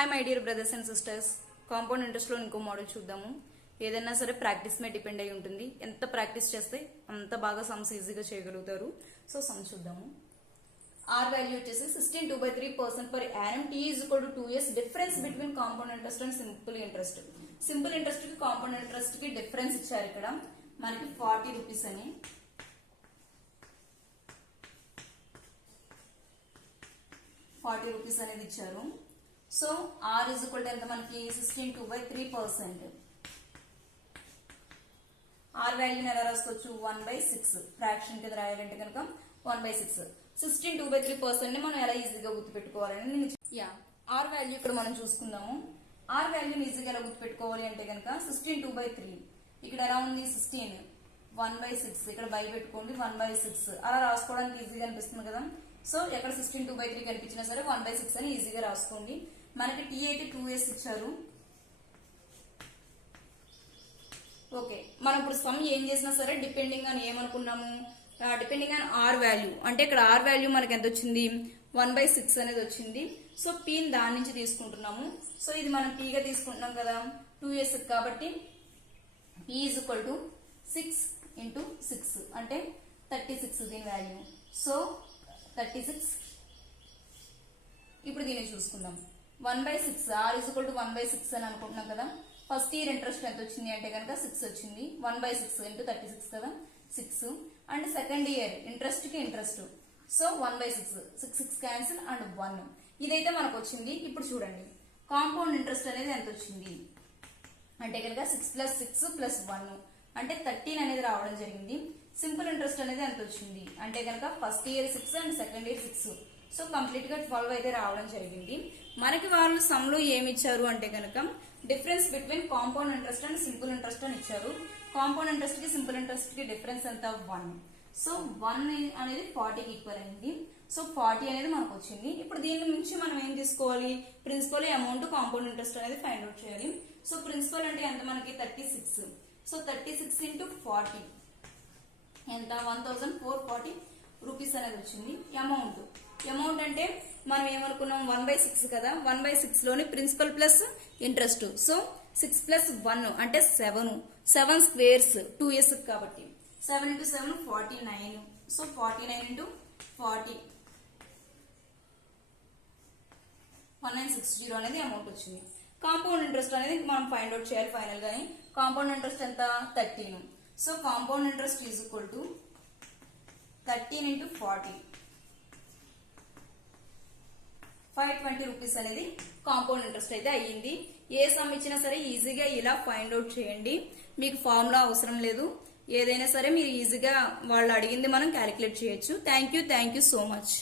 Hi my dear brothers and sisters, compound interest లో ఇంకో model చూద్దాము. ఏదైనా సరే ప్రాక్టీస్ మీద డిపెండ్ అయి ఉంటుంది. ఎంత ప్రాక్టీస్ చేస్తే అంత బాగా సమ్స్ ఈజీగా చేయగలుగుతారు. సో సమ్ చూద్దాము. ఆర్ వాల్యూ వచ్చేసి 16/2/3% per annum. T is equal to 2 years. Difference between compound interest and simple interest. Simple interest కి కాంపౌండ్ ఇంట్రెస్ట్ కి డిఫరెన్స్ ఇచ్చారు. ఇక్కడ మనకి 40 రూపీస్ అని 40 రూపీస్ అనేది ఇచ్చారు. So R is equal to ఎంత మనకి 16/2/3%. ఆర్ వాల్యూని ఎలా రాసుకోవచ్చు? 1/6 ఫ్రాక్షన్ కింద రాయాలంటే కనుక 1/6. 16/2/3% ని మనం ఎలా ఈజీగా గుర్తుపెట్టుకోవాలని ఆర్ వాల్యూ ఇక్కడ మనం చూసుకుందాము. ఆర్ వాల్యూని ఈజీగా ఎలా గుర్తుపెట్టుకోవాలి అంటే కనుక 16/2/3 ఇక్కడ ఎలా ఉంది 16 1/6 ఇక్కడ బై పెట్టుకోండి 1/6 అలా రాసుకోవడానికి ఈజీగా అనిపిస్తుంది కదా. సో ఎక్కడ 16/2/3 కనిపించినా సరే 1/6 అని ఈజీగా రాసుకోండి. మనకి టీ అయితే 2 years ఇచ్చారు. ఓకే, మనం ఇప్పుడు సమ్ ఏం చేసినా సరే డిపెండింగ్ ఆన్ ఏమనుకున్నాము, డిపెండింగ్ ఆన్ ఆర్ వాల్యూ అంటే ఇక్కడ ఆర్ వాల్యూ మనకి ఎంత వచ్చింది 1/6 అనేది వచ్చింది. సో పీని దాని నుంచి తీసుకుంటున్నాము. సో ఇది మనం పీగా తీసుకుంటున్నాం కదా 2 years కాబట్టి పీ ఈజ్ ఈక్వల్ టు 6 × 6 అంటే 36 దీని వాల్యూ. సో 36. ఇప్పుడు దీన్ని చూసుకుందాం. 1/6 ఆర్ ఈజ్ ఈక్వల్ టు 1/6 అని అనుకుంటున్నాం కదా. ఫస్ట్ ఇయర్ ఇంట్రెస్ట్ ఎంత వచ్చింది అంటే కనుక 6 వచ్చింది. 1/6 × 36 కదా 6. అండ్ సెకండ్ ఇయర్ ఇంట్రెస్ట్ కి ఇంట్రెస్ట్. సో 1/6 6 క్యాన్సిల్ అండ్ 1 ఇదైతే మనకు వచ్చింది. ఇప్పుడు చూడండి కాంపౌండ్ ఇంట్రెస్ట్ అనేది ఎంత వచ్చింది అంటే కనుక 6 + 6 + 1 అంటే 13 అనేది రావడం జరిగింది. సింపుల్ ఇంట్రెస్ట్ అనేది ఎంత వచ్చింది అంటే కనుక first year 6 and second year 6. So complete గా 12 అయితే రావడం జరిగింది. మనకి వాళ్ళు సమ్ లో ఏమి ఇచ్చారు అంటే కనుక difference between compound interest and simple interest అని ఇచ్చారు. కాంపౌండ్ ఇంట్రెస్ట్ కి సింపుల్ ఇంట్రెస్ట్ కి డిఫరెన్స్ ఎంత 1. సో 1 అనేది 40కి ఈక్వల్ అయింది. సో 40 అనేది మనకు వచ్చింది. ఇప్పుడు దీని నుంచి మనం ఏం తీసుకోవాలి? ప్రిన్సిపల్ అమౌంట్ కాంపౌండ్ ఇంట్రెస్ట్ అనేది ఫైండ్ అవుట్ చేయాలి. సో ప్రిన్సిపల్ అంటే ఎంత మనకి 36. సో 36 × 40 ఎంత 1440 రూపీస్ అనేది వచ్చింది. అమౌంట్ అంటే మనం ఏమనుకున్నాం 1/6 కదా. 1/6 లోని ప్రిన్సిపల్ ప్లస్ ఇంట్రెస్ట్. సో 6 + 1 అంటే 7 స్క్వేర్స్ 2 years కాబట్టి 7 × 7 49. సో 49 × 40 1960 అనేది అమౌంట్ వచ్చింది. కాంపౌండ్ ఇంట్రెస్ట్ అనేది మనం ఫైండ్ అవుట్ చేయాలి ఫైనల్ గాని. కాంపౌండ్ ఇంట్రెస్ట్ ఎంత 13. So compound interest is equal to 13 × 40 520 rupees అనేది కాంపౌండ్ ఇంట్రెస్ట్ అయితే అయ్యింది. ఏ సమ్ ఇచ్చినా సరే ఈజీగా ఇలా ఫైండ్ అవుట్ చేయండి. మీకు ఫార్ములా అవసరం లేదు. ఏదైనా సరే మీరు ఈజీగా వాళ్ళు అడిగింది మనం క్యాలిక్యులేట్ చేయొచ్చు. Thank you so much.